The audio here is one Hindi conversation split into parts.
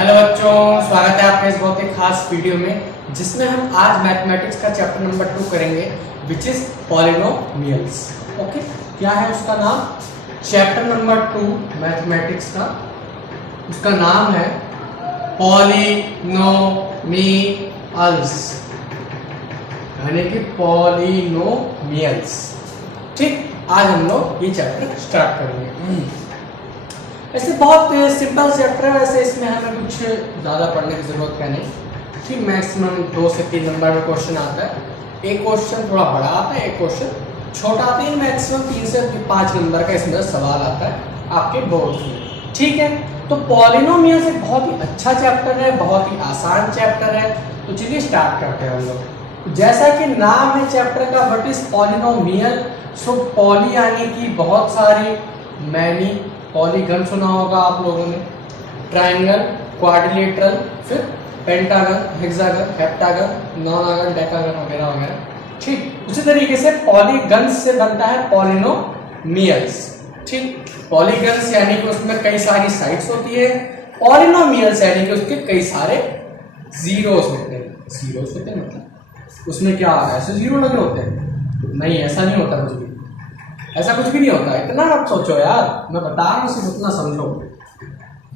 हेलो बच्चों, स्वागत है आपका इस बहुत ही खास वीडियो में जिसमें हम आज मैथमेटिक्स का चैप्टर नंबर 2 करेंगे विच इज पॉलिनोमियल्स। ओके, क्या है उसका नाम? चैप्टर नंबर 2 मैथमेटिक्स का, उसका नाम है पॉलिनोमियल्स, यानी कि पॉलिनोमियल्स। ठीक, आज हम लोग ये चैप्टर स्टार्ट करेंगे। ऐसे बहुत सिंपल चैप्टर है, वैसे इसमें हमें कुछ ज़्यादा पढ़ने की ज़रूरत है नहीं। ठीक, मैक्सिमम 2 से 3 नंबर में क्वेश्चन आता है। एक क्वेश्चन थोड़ा बड़ा आता है, एक क्वेश्चन छोटा आता है। मैक्सिमम 3 से 5 नंबर का इसमें सवाल आता है आपके बोर्ड में। ठीक है, तो पॉलिनोमियल्स एक बहुत ही अच्छा चैप्टर है, बहुत ही आसान चैप्टर है। तो चलिए स्टार्ट करते हैं हम लोग। जैसा कि नाम है चैप्टर का, what is polynomial. So poly यानी कि बहुत सारी, मैनी, पॉलीगन सुना होगा आप लोगों ने, ट्रायंगल, क्वाड्रिलेटरल, फिर पेंटागन, हेक्सागन, हेप्टागन, नॉनागन, डेकागन वगैरह वगैरह। ठीक, उसी तरीके से पॉलीगन से बनता है पॉलिनोमियल्स। ठीक, पॉलीगन्स यानी कि उसमें कई सारी साइड्स होती है, पॉलिनोमियल्स यानी कि उसके कई सारे जीरोस होते हैं। जीरोस होते हैं मतलब उसमें क्या ऐसे जीरो लगे होते हैं? नहीं, ऐसा नहीं होता कुछ भी, ऐसा कुछ भी नहीं होता। इतना मत सोचो यार, मैं बता रहा हूँ, सिर्फ उतना समझो,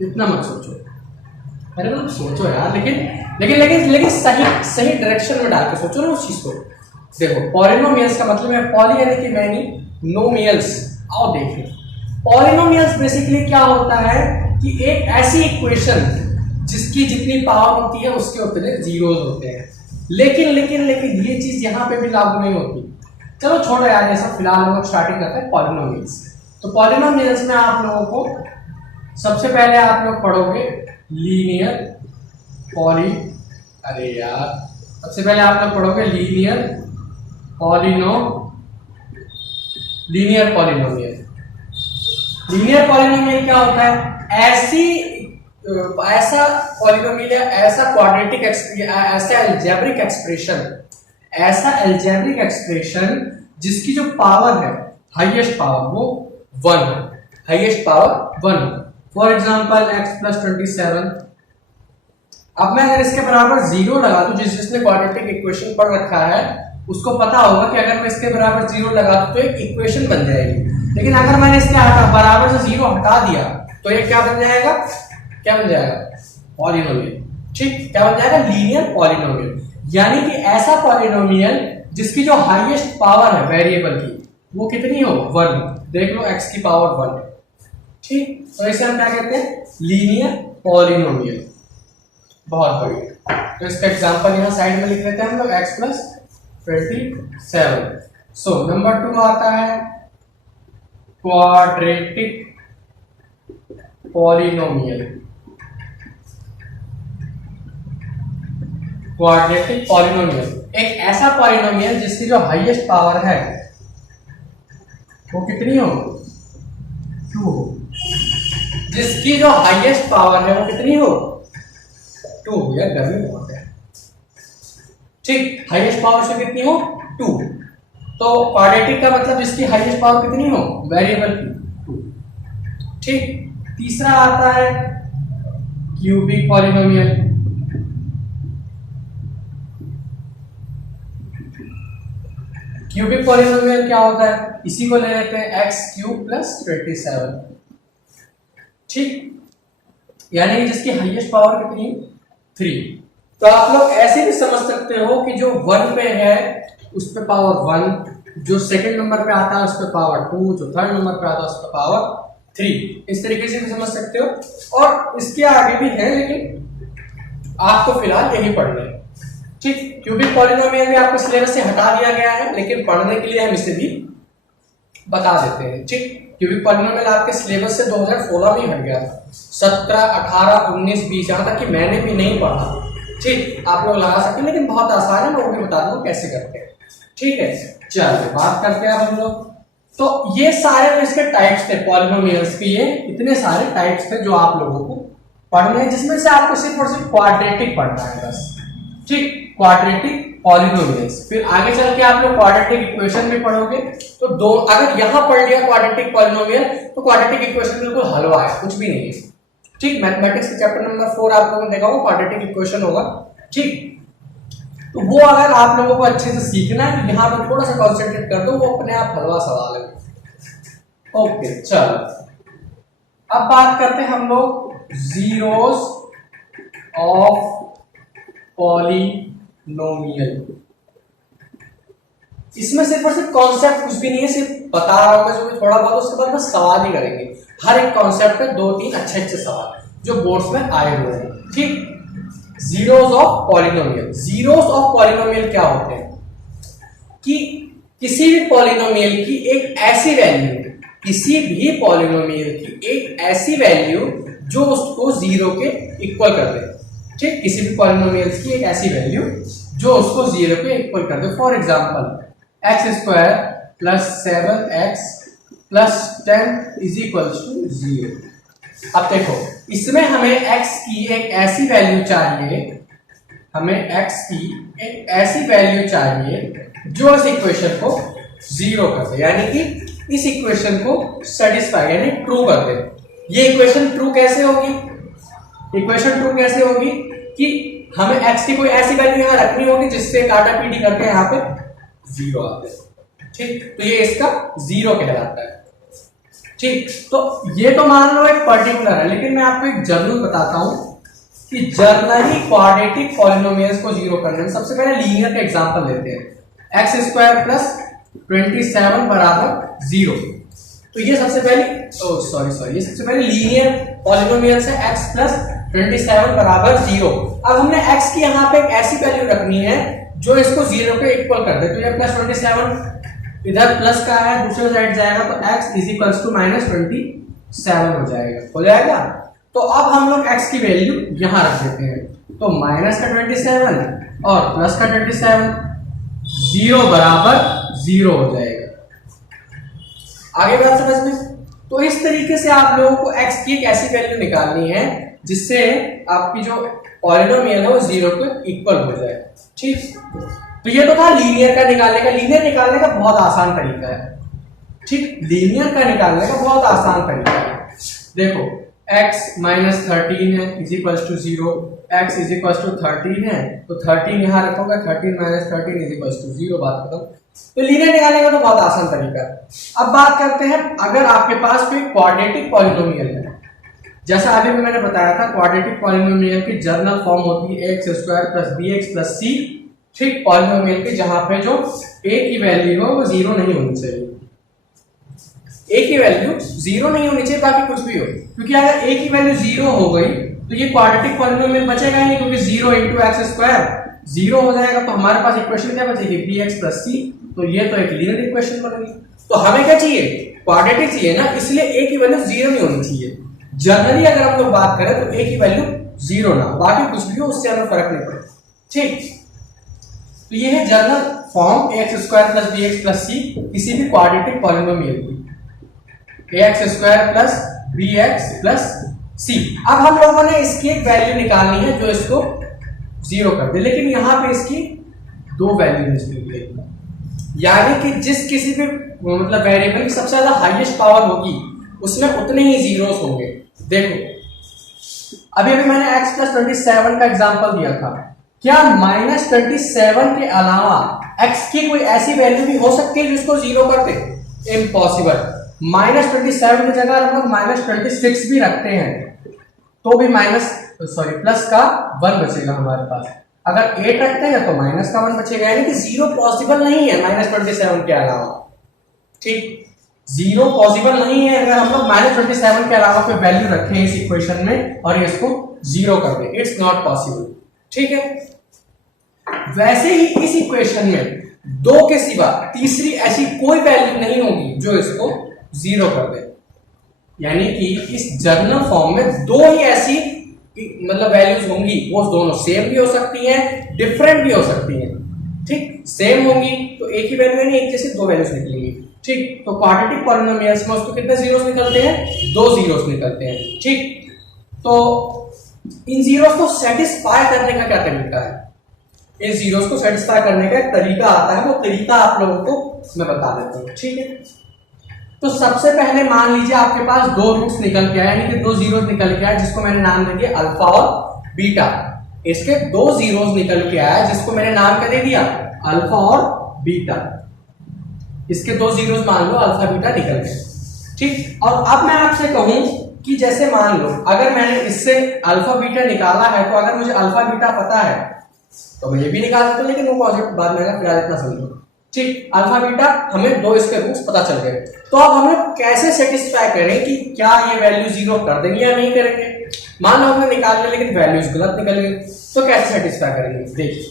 इतना मत सोचो। अरे मतलब सोचो यार, लेकिन सही डायरेक्शन में डाल के सोचो ना उस चीज को। देखो, पॉलिनोमियल्स का मतलब है पॉली यानी कि मैनी, नोमियल्स। आओ देखिए, पॉलिनोमियल्स बेसिकली क्या होता है कि एक ऐसी इक्वेशन जिसकी जितनी पावर होती है उसके उतने जीरोस होते हैं। लेकिन ये चीज यहाँ पे भी लागू नहीं होती। चलो छोड़ो यार ये सब, फिलहाल हम लोग स्टार्टिंग करते हैं पॉलिनोमियल्स। तो पॉलिनोमियल्स में आप लोगों को सबसे पहले आप लोग पढ़ोगे लीनियर सबसे पहले आप लोग पढ़ोगे लीनियर पॉलिनोमियल। लीनियर पॉलिनोमियल क्या होता है? ऐसा पॉलिनोमियल है, ऐसा क्वाड्रेटिक, ऐसा एल्जेब्रिक एक्सप्रेशन जिसकी जो पावर है, हाईएस्ट पावर, वो 1 है। हाईएस्ट पावर 1 है। For example x + 27। अब मैं अगर इसके बराबर 0 लगा दूं, जिसने क्वाड्रेटिक इक्वेशन पढ़ रखा है उसको पता होगा कि अगर मैं इसके बराबर 0 लगा दूं तो एक इक्वेशन बन जाएगी। लेकिन अगर मैंने इसके बराबर से 0 हटा दिया तो ये क्या बन जाएगा? पॉलिनोमियल। ठीक, क्या बन जाएगा? Linear polynomial. यानी कि ऐसा पॉलिनोमियल जिसकी जो हाईएस्ट पावर है वेरिएबल की, वो कितनी हो? 1। देख लो, x की पावर 1। ठीक, तो इसे हम क्या कहते हैं? Linear polynomial. बहुत बढ़िया। तो इसका एग्जांपल यहाँ साइड में लिख लेते हैं हम लोग, x + 27। सो नंबर 2 आता है क्वाड्रेटिक पॉलिनोमियल। क्वाड्रेटिक पॉलिनोमियल एक ऐसा पॉलिनोमियल जिसकी जो हाईएस्ट पावर है वो कितनी हो? 2 हो। जिसकी जो हाईएस्ट पावर है वो कितनी हो? 2। यार गर्मी बहुत है। ठीक, हाईएस्ट पावर से कितनी हो? 2। तो क्वाड्रेटिक का मतलब जिसकी हाईएस्ट पावर कितनी हो? वेरिएबल की 2। ठीक, तीसरा आता है क्यूबिक पॉलिनोमियल। क्यूबिक पॉलिनोमियल क्या होता है? इसी को ले लेते हैं x³ + 27। ठीक, यानी जिसकी हाईएस्ट पावर कितनी? 3। तो आप लोग ऐसे भी समझ सकते हो कि जो 1 पे है उस पे पावर 1, जो सेकंड नंबर पे आता है उस पे पावर 2, जो थर्ड नंबर पे आता है उस पे पावर 3। इस तरीके से भी समझ सकते हो। और इसके आगे भी है, लेकिन आपको फिलहाल यही पढ़ना है। ठीक, क्यूबिक पॉलिनोमियल भी आपको सिलेबस से हटा दिया गया है, लेकिन पढ़ने के लिए हम इसे भी बता देते हैं। ठीक, क्यूबिक पॉलिनोमियल आपके सिलेबस से 2016 में ही हट गया था। 17, 18, 19, 20, यहाँ तक कि मैंने भी नहीं पढ़ा। ठीक, आप लोग लगा सकते हैं, लेकिन बहुत आसान है, मैं वो भी बता दूंगा कैसे करते हैं। ठीक है, चलिए बात करते हैं हम लोग। तो ये सारे इसके टाइप्स थे पॉलिनोमियल्स के, ये इतने सारे टाइप्स थे जो आप लोगों को पढ़ने हैं, जिसमें से आपको सिर्फ और सिर्फ क्वाड्रेटिक पढ़ना है बस। ठीक, क्वाड्रेटिक पॉलिनोमियल्स। फिर आगे चल के आप लोग क्वाड्रेटिक इक्वेशन भी पढ़ोगे। तो अगर यहां पढ़ लिया क्वाड्रेटिक पॉलिनोमियल तो क्वाड्रेटिक इक्वेशन बिल्कुल हलवा है, कुछ भी नहीं है। ठीक, मैथमेटिक्स के चैप्टर नंबर 4 आप लोगों ने देखा होगा, क्वाड्रेटिक इक्वेशन होगा। ठीक, तो वो अगर आप लोगों को अच्छे से सीखना है, यहाँ पर थोड़ा सा कॉन्सेंट्रेट कर दो, वो अपने आप हलवा सवाल है। ओके चलो, अब बात करते हैं हम लोग जीरोस ऑफ पॉलिनोमियल। इसमें सिर्फ और सिर्फ कॉन्सेप्ट कुछ भी नहीं है, सिर्फ बता रहा हूं मैं जो भी थोड़ा बहुत, उसके बाद बस सवाल ही करेंगे। हर एक कॉन्सेप्ट पे 2-3 अच्छे सवाल जो बोर्ड्स में आए हुए हैं। ठीक, zeros of polynomial. Zeros of polynomial क्या होते हैं कि किसी भी पॉलिनोमियल की एक ऐसी वैल्यू, किसी भी पॉलिनोमियल की एक ऐसी वैल्यू जो उसको जीरो के इक्वल कर दे। ठीक, किसी भी पॉलिनोमियल की एक ऐसी वैल्यू जो उसको जीरो के इक्वल कर दे। For example x² + 7x + 10 = 0। अब देखो, इसमें हमें x की एक ऐसी वैल्यू चाहिए, हमें x की एक ऐसी वैल्यू चाहिए जो इस इक्वेशन को जीरो कर दे, यानी कि इस इक्वेशन को सेटिस्फाई यानी ट्रू कर दे। ये इक्वेशन ट्रू कैसे होगी? इक्वेशन ट्रू कैसे होगी कि हमें x की कोई ऐसी वैल्यू यहां रखनी होगी जिससे काटा पीटी करके यहां पे जीरो आते हैं। ठीक, तो ये इसका जीरो कहलाता है। ठीक, तो ये तो मान लो एक पर्टिकुलर है, लेकिन मैं आपको एक जरूर बताता हूं कि जनरली क्वाड्रेटिक पॉलिनोमियल्स को जीरो करने में सबसे पहले लीनियर का एग्जांपल लेते हैं। x² + 27 = 0। तो ये सबसे पहले ये सबसे पहले लीनियर पॉलिनोमियल्स है x + 27 = 0। अब हमने x की यहाँ पे एक ऐसी वैल्यू रखनी है जो इसको जीरो के इक्वल कर दे। तो ये +27 इधर प्लस का है, दूसरे साइड जाएगा तो x = -27 हो जाएगा। तो अब हम लोग x की वैल्यू यहां रख देते हैं, तो -27 और +27 0 = 0 हो जाएगा। आगे बात समझ में? तो इस तरीके से आप लोगों को x की एक ऐसी वैल्यू निकालनी है जिससे आपकी जो पॉलिनोमियल है वो जीरो के इक्वल हो जाए। ठीक, तो ये तो था लीनियर का निकालने का। लीनियर निकालने का बहुत आसान तरीका है। ठीक, लीनियर का निकालने का बहुत आसान तरीका है। देखो, x - 13 है = 0, x = 13 है तो 13 यहां रखोगे, 13 - 13 = 0, बात खत्म। तो लीनियर निकालने का तो बहुत आसान तरीका है। अब बात करते हैं, अगर आपके पास कोई क्वाड्रेटिक पॉलिनोमियल है, जैसा अभी भी मैंने बताया था, क्वाड्रेटिक पॉलिनोमियल की जनरल फॉर्म होती है x² + bx + c। ठीक, पॉलिनोमियल की जहां पे जो a की वैल्यू हो वो जीरो नहीं होनी चाहिए। a की वैल्यू जीरो नहीं होनी चाहिए, बाकी कुछ भी हो, क्योंकि अगर a की वैल्यू जीरो हो गई तो ये क्वाड्रेटिक पॉलिनोमियल बचेगा ही नहीं, क्योंकि 0 × x² 0 हो जाएगा। तो हमारे पास इक्वेशन क्या बचेगी? bx + c। तो ये तो एक लीनियर इक्वेशन बनेगी। तो हमें क्या चाहिए? क्वाड्रेटिक चाहिए ना, इसलिए a की वैल्यू जीरो नहीं होनी चाहिए। जनरली अगर हम लोग बात करें तो a की वैल्यू जीरो ना, बाकी कुछ भी हो उससे हमें फर्क नहीं पड़ता। ठीक, तो ये है general form ax² + bx + c किसी भी क्वाड्रेटिक पॉलिनोमियल की, ax² + bx + c। अब हम लोगों ने इसकी एक वैल्यू निकालनी है जो इसको जीरो कर दे, लेकिन यहां पे इसकी दो वैल्यू निकलेगी, यानी कि जिस किसी भी मतलब वेरिएबल की सबसे ज्यादा हाईएस्ट पावर होगी उसमें उतने ही जीरोस होंगे। देखो, अभी मैंने x + 27 का एग्जांपल दिया था। क्या -27 के अलावा x की कोई ऐसी वैल्यू भी हो सकती है जिसको जीरो कर दे? इम्पॉसिबल। -27 की जगह हम लोग -26 भी रखते हैं तो भी प्लस का 1 बचेगा हमारे पास। अगर 8 रखते हैं तो माइनस का 1 बचेगा, यानी कि जीरो पॉसिबल नहीं है -27 के अलावा। ठीक, जीरो पॉसिबल नहीं है अगर हम लोग -27 के अलावा कोई वैल्यू रखें इस इक्वेशन में और इसको जीरो कर दें। It's not possible. ठीक है, वैसे ही इस इक्वेशन में 2 के सिवा तीसरी ऐसी कोई वैल्यू नहीं होगी जो इसको जीरो कर दे, यानी कि इस जनरल फॉर्म में 2 ही ऐसी मतलब वैल्यूज होंगी, वो दोनों सेम भी हो सकती हैं, डिफरेंट भी हो सकती हैं। ठीक, सेम होंगी तो एक ही वैल्यू है ना, एक जैसे 2 वैल्यूज निकलेंगी। ठीक, तो क्वाड्रेटिक पॉलिनोमियल्स में उसको कितने जीरोस निकलते हैं? 2 जीरोस निकलते हैं। ठीक, तो इन जीरोस को सेटिस्फाई करने का क्या तरीका है? इन जीरोस को सेटिस्फाई करने का एक तरीका आता है, वो तरीका आप लोगों को मैं बता देता हूं। ठीक है, तो सबसे पहले मान लीजिए आपके पास दो रूट्स निकल के आए, यानी कि दो जीरोस निकल के आए, जिसको मैंने नाम दे दिया अल्फा और बीटा। इसके दो जीरोस निकल के आया जिसको मैंने नाम क्या दे दिया, अल्फा और बीटा। इसके दो जीरोस मान लो अल्फा बीटा निकल गए, ठीक। और अब मैं आपसे कहूं कि जैसे मान लो अगर मैंने इससे अल्फा बीटा निकाला है, तो अगर मुझे अल्फा बीटा पता है तो मैं ये भी निकाल सकता हूं, लेकिन वो कॉन्सेप्ट बाद में आएगा, फिलहाल इतना समझो, ठीक। अल्फा बीटा हमें दो इसके रूट्स पता चल गए। तो अब हम लोग कैसे सेटिस्फाई करें कि क्या ये वैल्यू जीरो कर देंगे या नहीं करेंगे। मान लो हमने निकाल लिया लेकिन वैल्यूज गलत निकल गई, तो कैसे सेटिस्फाई करेंगे। देखिए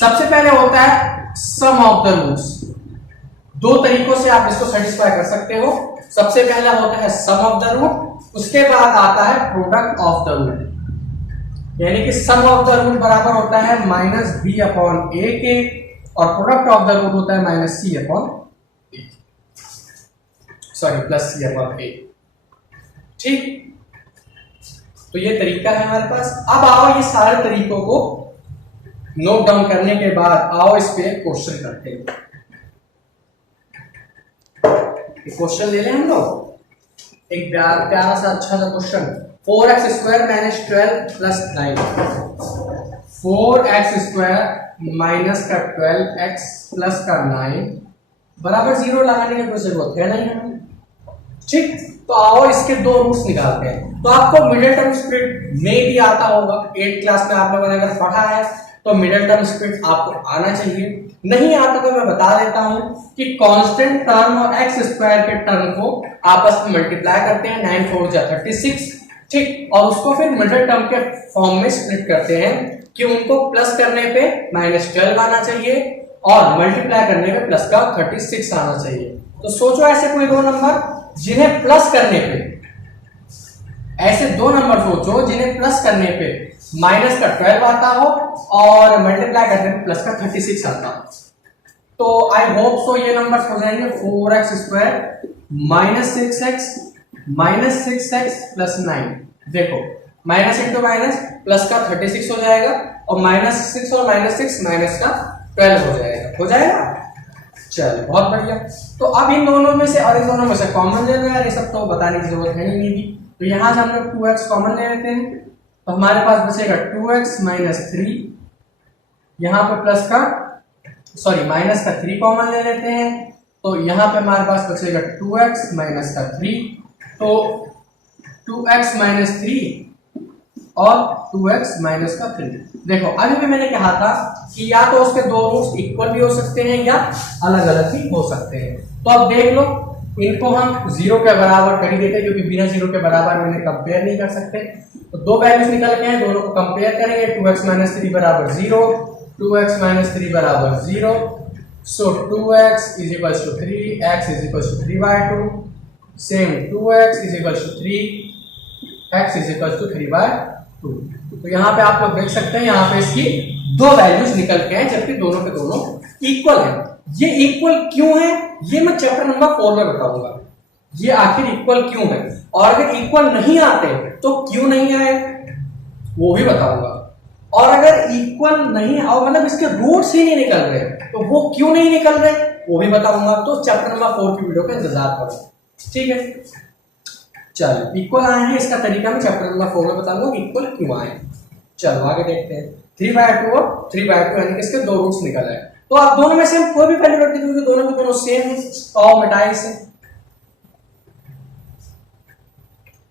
सबसे पहले होता है सम ऑफ द रूट्स। दो तरीकों से आप इसको सेटिस्फाई कर सकते हो। सबसे पहला होता है सम ऑफ द रूट, उसके बाद आता है प्रोडक्ट ऑफ द रूट, यानी कि सम ऑफ द रूट बराबर होता है माइनस बी अपॉन ए के, और प्रोडक्ट ऑफ द रूट होता है माइनस सी अपॉन ए, सॉरी प्लस सी अपॉन ए, ठीक। तो ये तरीका है हमारे पास। अब आओ ये सारे तरीकों को नोट डाउन करने के बाद आओ इस पे क्वेश्चन करते हैं। क्वेश्चन ले लें हम लोग, एक प्यारा सा अच्छा सा question. 4x square minus 12 plus 9, 4x square minus का 12x प्लस का 9 बराबर 0 लगाने की कोई जरूरत है नहीं हमें, ठीक। तो आओ इसके दो रूट्स निकालते हैं। तो आपको मिडिल टर्म स्प्लिट में भी आता होगा, 8th क्लास में आप लोगों ने अगर पढ़ा है तो मिडिल टर्म स्प्लिट आपको आना चाहिए। नहीं आता तो मैं बता देता हूं कि कांस्टेंट टर्म और एक्स स्क्वायर के टर्म को आपस में मल्टीप्लाई करते हैं, 9 4 जा 36, ठीक। और उसको फिर मिडिल टर्म के फॉर्म में स्प्लिट करते हैं कि उनको प्लस करने पे -12 आना चाहिए और मल्टीप्लाई करने पे प्लस का 36 आना चाहिए। तो सोचो ऐसे कोई दो नंबर जिन्हें प्लस करने पे, ऐसे दो नंबर सोचो जिन्हें प्लस करने पे माइनस का 12 आता हो और मल्टीप्लाई करने पे प्लस का 36 आता हो। तो आई होप सो ये नंबर हो जाएंगे 4x square minus 6x plus 9। देखो माइनस इंटू माइनस प्लस का 36 हो जाएगा, और -6 और -6 माइनस का 12 हो जाएगा, हो जाएगा। चलो बहुत बढ़िया। तो अब इन दोनों में से और इन दोनों में से कॉमन ले लो यार, ये सब तो बताने की जरूरत है नहीं भी। तो यहां से हम लोग 2x कॉमन ले लेते हैं, तो हमारे पास बचेगा 2x माइनस 3, यहां पे प्लस का सॉरी माइनस का 3 कॉमन ले लेते हैं, तो यहां पे हमारे पास बचेगा 2x माइनस का 3, तो 2x माइनस 3 और 2x माइनस का 3। देखो अभी भी मैंने कहा था कि या तो उसके दो रूट्स इक्वल भी हो सकते हैं या अलग अलग भी हो सकते हैं। तो अब देख लो, इनको हम 0 के बराबर कर ही देते हैं, क्योंकि बिना 0 के बराबर मैंने कंपेयर नहीं कर सकते। तो दो वैल्यूज निकल के हैं, दोनों को कंपेयर करेंगे। 2x माइनस 3 बराबर 0, 2x माइनस 3 बराबर 0, so 2x is equals to 3, x is equals to 3/2, same 2x is equals to 3, x is equals to 3/2। तो यहाँ पे आप लोग देख सकते हैं, यहाँ पे इसकी दो वैल्यूज निकल के हैं, जबकि दोनों के दोनों इक्वल हैं। ये इक्वल क्यों है ये मैं चैप्टर नंबर 4 में बताऊंगा, ये आखिर इक्वल क्यों है, और अगर इक्वल नहीं आते तो क्यों नहीं आए वो भी बताऊंगा। और अगर इक्वल नहीं और मतलब इसके रूट्स ही नहीं निकल रहे तो वो क्यों नहीं निकल रहे वो भी बताऊंगा। तो चैप्टर नंबर 4 की वीडियो का इंतजार करो, ठीक है। चलो इक्वल आए हैं, इसका तरीका मैं चैप्टर नंबर 4 में बताऊंगा कि इक्वल क्यों आए। चलो आगे देखते हैं। 3/2 और 3/2 यानी कि इसके दो रूट्स निकल आए। तो आप दोनों में से हम कोई भी वैल्यू रख देते हैं, दोनों के दोनों सेम है, आओ मिटाए इसे,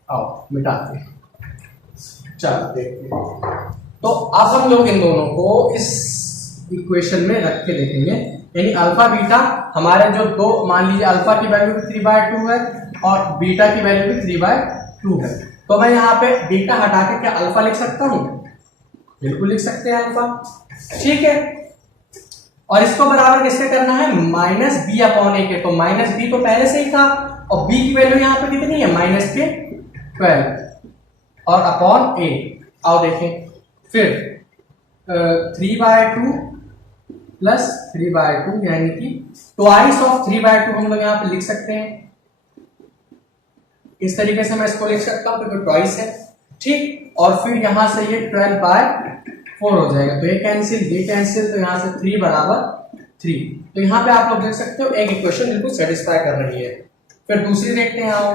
आओ मिटाते हैं। चलो देखते हैं। तो अब हम लोग इन दोनों को इस इक्वेशन में रख के देखेंगे, यानी अल्फा बीटा हमारे जो दो, मान लीजिए अल्फा की वैल्यू भी 3/2 है और बीटा की वैल्यू भी 3/2 है। तो मैं यहाँ पे बीटा हटा के क्या अल्फा लिख सकता हूँ? बिल्कुल लिख सकते हैं अल्फा, ठीक है। और इसको बराबर किसके करना है? माइनस बी अपॉन ए के। तो माइनस बी तो पहले से ही था, और बी की वैल्यू यहाँ पे कितनी है? माइनस के 12 और अपॉन ए। आओ देखें फिर 3/2 प्लस 3/2 यानी कि ट्वाइस ऑफ 3/2 हम लोग यहाँ पे लिख सकते हैं। इस तरीके से मैं इसको लिख सकता हूँ क्योंकि ट्वाइस है, ठीक। और फिर यहां से ये 12/4 हो जाएगा, तो ये कैंसिल, तो यहां से 3 बराबर 3। तो यहाँ पे आप लोग देख सकते हो एक इक्वेशन बिल्कुल सेटिस्फाई कर रही है। फिर दूसरी देखते हैं आओ,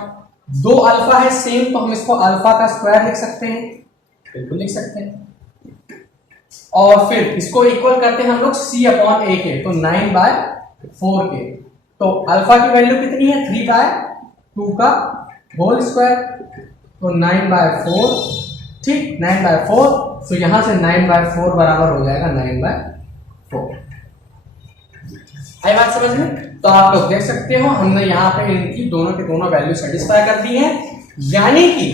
दो अल्फा है सेम, तो हम इसको अल्फा का स्क्वायर लिख सकते हैं, बिल्कुल लिख सकते हैं। और फिर इसको इक्वल करते हैं हम लोग c/a के, तो 9/4 के। तो अल्फा की वैल्यू कितनी है 3/2 का होल स्क्वायर, तो 9/4, ठीक 9/4। तो यहां से 9/4 बराबर हो जाएगा 9/4। आई बात समझ में? तो आप लोग देख सकते हो हमने यहाँ पे इनकी दोनों के दोनों वैल्यू सेटिस्फाई कर दी है, यानी कि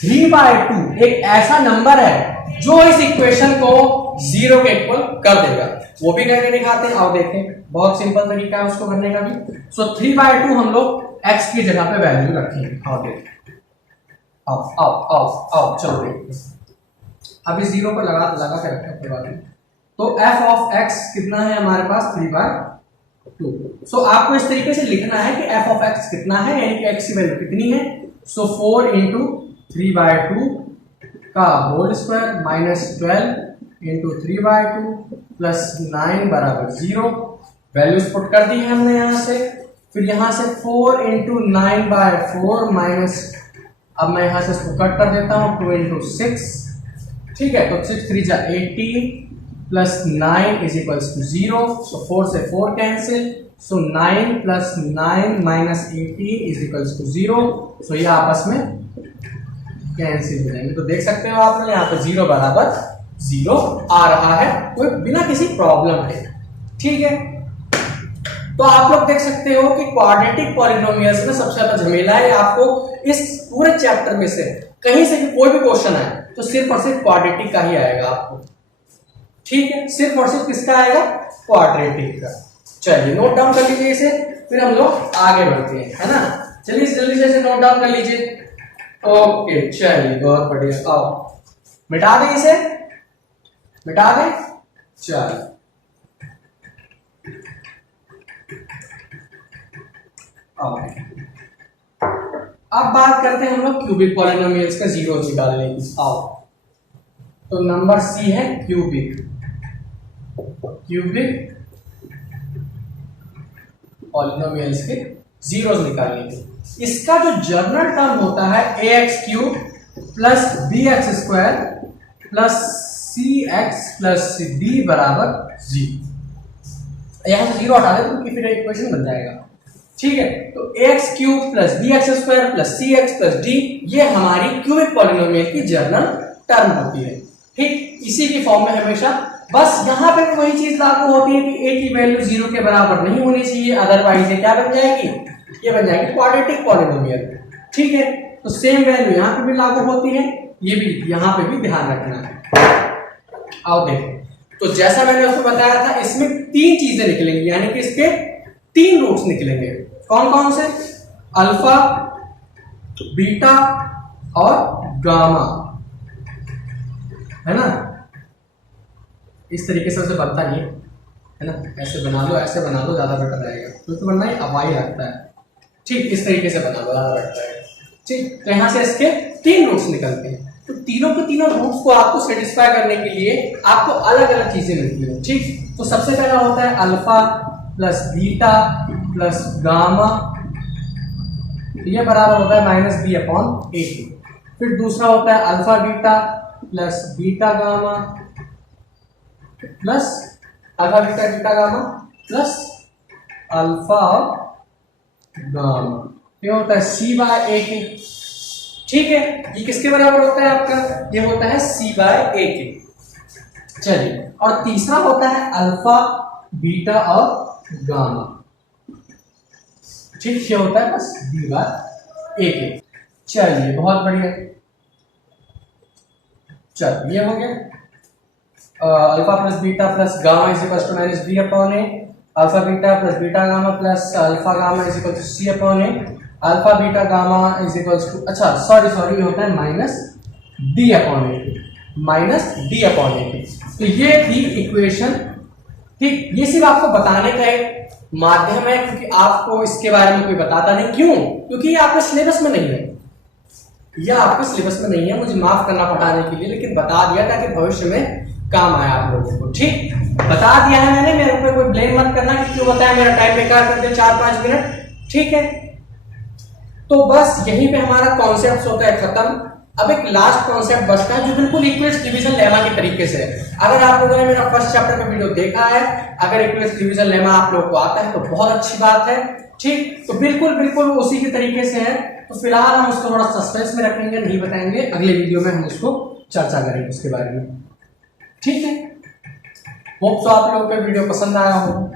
3/2 एक ऐसा नंबर है जो इस इक्वेशन को 0 के इक्वल कर देगा। वो भी करके दिखाते हैं, आओ देखें, बहुत सिंपल तरीका है उसको करने का भी। सो 3/2 हम लोग x की जगह पे वैल्यू रखेंगे, आओ देखें, आओ आओ आओ आओ चलो देखते। अभी 0 को लगा के रखें कोई बात नहीं। तो f ऑफ x कितना है हमारे पास 3/2। सो आपको इस तरीके से लिखना है कि f ऑफ x कितना है, यानी कि x की वैल्यू कितनी है। सो 4 इंटू 3/2 का whole square minus 12 into 3/2 plus 9 बराबर 0। वैल्यूज पुट कर दी है हमने यहाँ से। फिर यहाँ से 4 इंटू 9/4 माइनस, अब मैं यहाँ से इसको कट कर देता हूँ, 2 इंटू 6, ठीक है। तो 6 3 जा 18 plus 9 is equals to 0। So 4 से 4 cancel, so 9 plus 9 minus 18 is equals to 0। So ये आपस में कैंसिल हो जाएंगे। तो देख सकते हो आप लोग यहाँ पे 0 बराबर 0 आ रहा है, कोई बिना किसी प्रॉब्लम के, ठीक है। तो आप लोग देख सकते हो कि क्वाड्रेटिक पॉलिनोमियल्स में सबसे ज्यादा झमेला है। आपको इस पूरे चैप्टर में से कहीं से भी कोई भी क्वेश्चन आए तो सिर्फ और सिर्फ क्वाड्रेटिक का ही आएगा आपको, ठीक है। सिर्फ और सिर्फ किसका आएगा, क्वाड्रेटिक का। चलिए नोट डाउन कर लीजिए इसे, फिर हम लोग आगे बढ़ते हैं, है ना। चलिए जल्दी से नोट डाउन कर लीजिए। ओके चलिए बहुत बढ़िया, आओ मिटा दें इसे, मिटा दें। चलिए अब बात करते हैं हम लोग क्यूबिक पॉलिनोमियल्स का जीरो निकालने की। आओ, तो नंबर सी है क्यूबिक पॉलिनोमियल्स के जीरोस निकालने की। इसका जो जनरल टर्म होता है ax³ plus bx² plus cx plus d बराबर 0। यहां से 0 हटा दे तो फिर इक्वेशन बन जाएगा, ठीक है। तो ax³ plus bx² plus cx plus d ये हमारी क्यूबिक पॉलिनोमियल की जनरल टर्म होती है, ठीक। इसी की फॉर्म में हमेशा, बस यहाँ पे वही चीज लागू होती है कि a की वैल्यू 0 के बराबर नहीं होनी चाहिए, अदरवाइज ये क्या बन जाएगी, ये बन जाएगी क्वाड्रेटिक पॉलिनोमियल, ठीक है। तो सेम वैल्यू यहाँ पे भी लागू होती है, ये भी यहाँ पे भी ध्यान रखना है। आओ देखो, तो जैसा मैंने आपको बताया था इसमें 3 चीजें निकलेंगी, यानी कि इसके 3 रूट्स निकलेंगे। कौन कौन से, अल्फा, बीटा और गामा, है ना। इस तरीके से उसे बनता नहीं है ना, ऐसे बना लो, ऐसे बना लो, ज्यादा बेटर रहेगा, क्योंकि बनना ही अवाई लगता है, ठीक। इस तरीके से बना लो, ज्यादा बेटर है, ठीक। तो यहाँ से इसके 3 रूट्स निकलते हैं। तो तीनों के तीनों रूट्स को आपको सेटिस्फाई करने के लिए आपको अलग अलग चीजें मिलती हैं, ठीक। तो सबसे पहला होता है alpha plus beta plus gamma, ये बराबर होता है -b/a। फिर दूसरा होता है alpha beta plus beta gamma plus alpha beta gamma plus alpha gamma, ये होता है c/a, ठीक है। ये किसके बराबर होता है आपका, ये होता है c/a। चलिए, और तीसरा होता है अल्फा बीटा और गामा, ठीक। ये होता है बस b/a। चलिए बहुत बढ़िया, चल ये हो गया। Alpha plus beta plus gamma is equal to -b/a, alpha beta plus beta gamma plus alpha gamma is equal to c/a, alpha beta gamma is equal to, अच्छा सॉरी ये होता है -d/a। तो ये थी इक्वेशन, ठीक। ये सिर्फ आपको बताने का एक माध्यम है, क्योंकि आपको इसके बारे में कोई बताता नहीं। क्यों? क्योंकि ये आपके सिलेबस में नहीं है, यह आपके सिलेबस में नहीं है, मुझे माफ करना पढ़ाने के लिए, लेकिन बता दिया ताकि भविष्य में काम आया आप लोगों को, ठीक। बता दिया है मैंने, मेरे ऊपर कोई ब्लेम मत करना कि क्यों बताया, मेरा टाइम बेकार कर दिया 4-5 मिनट, ठीक है। तो बस यहीं पे हमारा कॉन्सेप्ट होता है खत्म। अब एक लास्ट कॉन्सेप्ट बचता है जो बिल्कुल इक्वेशन डिवीजन लेमा के तरीके से है। अगर आप लोगों ने मेरा फर्स्ट चैप्टर का वीडियो देखा है, अगर इक्वेशन डिवीजन लेमा आप लोगों को आता है तो बहुत अच्छी बात है, ठीक। तो बिल्कुल बिल्कुल उसी के तरीके से है। तो फिलहाल हम उसको थोड़ा सस्पेंस में रखेंगे, नहीं बताएंगे, अगले वीडियो में हम उसको चर्चा करेंगे उसके बारे में, ठीक है। होप सो आप लोगों को वीडियो पसंद आया हो।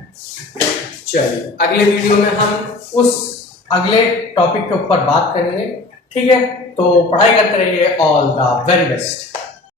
चलिए अगले वीडियो में हम उस अगले टॉपिक के ऊपर बात करेंगे, ठीक है। तो पढ़ाई करते रहिए। All the very best.